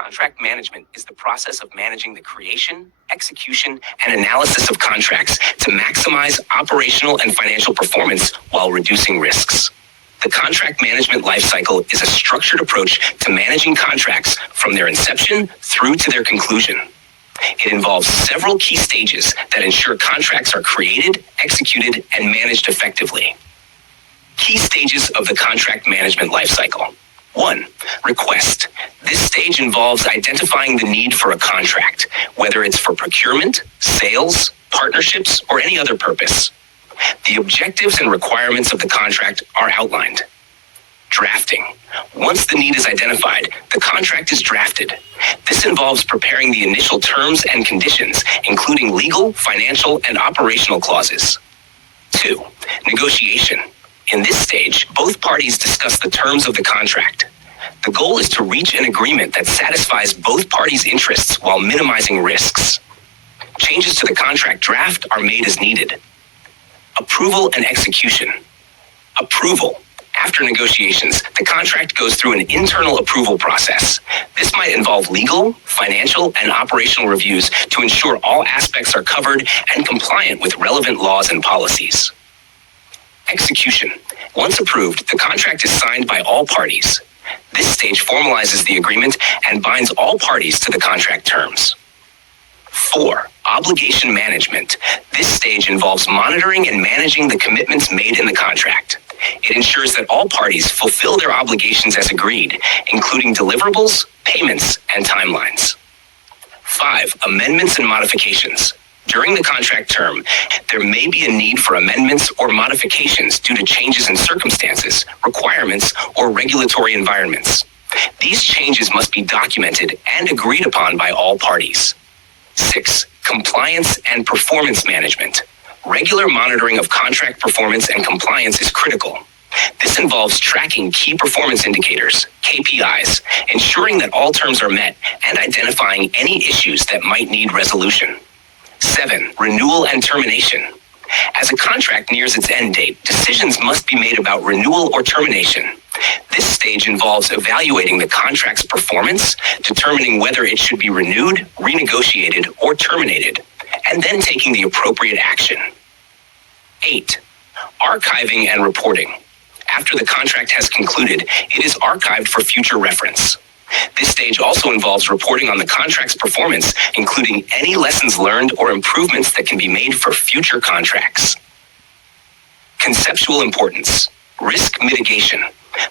Contract management is the process of managing the creation, execution, and analysis of contracts to maximize operational and financial performance while reducing risks. The contract management lifecycle is a structured approach to managing contracts from their inception through to their conclusion. It involves several key stages that ensure contracts are created, executed, and managed effectively. Key stages of the contract management lifecycle. 1. Request. This stage involves identifying the need for a contract, whether it's for procurement, sales, partnerships, or any other purpose. The objectives and requirements of the contract are outlined. Drafting. Once the need is identified, the contract is drafted. This involves preparing the initial terms and conditions, including legal, financial, and operational clauses. 2. Negotiation. In this stage, both parties discuss the terms of the contract. The goal is to reach an agreement that satisfies both parties' interests while minimizing risks. Changes to the contract draft are made as needed. Approval and execution. Approval. After negotiations, the contract goes through an internal approval process. This might involve legal, financial, and operational reviews to ensure all aspects are covered and compliant with relevant laws and policies. Execution. Once approved, the contract is signed by all parties. This stage formalizes the agreement and binds all parties to the contract terms. 4. Obligation management. This stage involves monitoring and managing the commitments made in the contract. It ensures that all parties fulfill their obligations as agreed, including deliverables, payments, and timelines. 5. Amendments and modifications. During the contract term, there may be a need for amendments or modifications due to changes in circumstances, requirements, or regulatory environments. These changes must be documented and agreed upon by all parties. 6. Compliance and performance management. Regular monitoring of contract performance and compliance is critical. This involves tracking key performance indicators, KPIs, ensuring that all terms are met, and identifying any issues that might need resolution. 7. Renewal and termination. As a contract nears its end date, decisions must be made about renewal or termination. This stage involves evaluating the contract's performance, determining whether it should be renewed, renegotiated, or terminated, and then taking the appropriate action. 8. Archiving and reporting. After the contract has concluded, it is archived for future reference. This stage also involves reporting on the contract's performance, including any lessons learned or improvements that can be made for future contracts. Conceptual importance. Risk mitigation.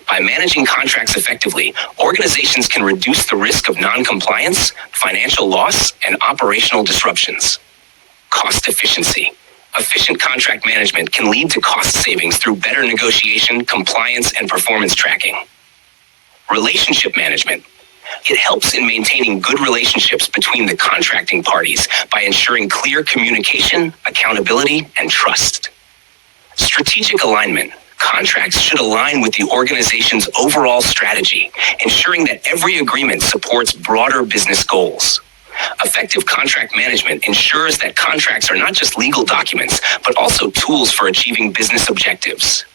By managing contracts effectively, organizations can reduce the risk of non-compliance, financial loss, and operational disruptions. Cost efficiency. Efficient contract management can lead to cost savings through better negotiation, compliance, and performance tracking. Relationship management. It helps in maintaining good relationships between the contracting parties by ensuring clear communication, accountability, and trust. Strategic alignment. Contracts should align with the organization's overall strategy, ensuring that every agreement supports broader business goals. Effective contract management ensures that contracts are not just legal documents, but also tools for achieving business objectives.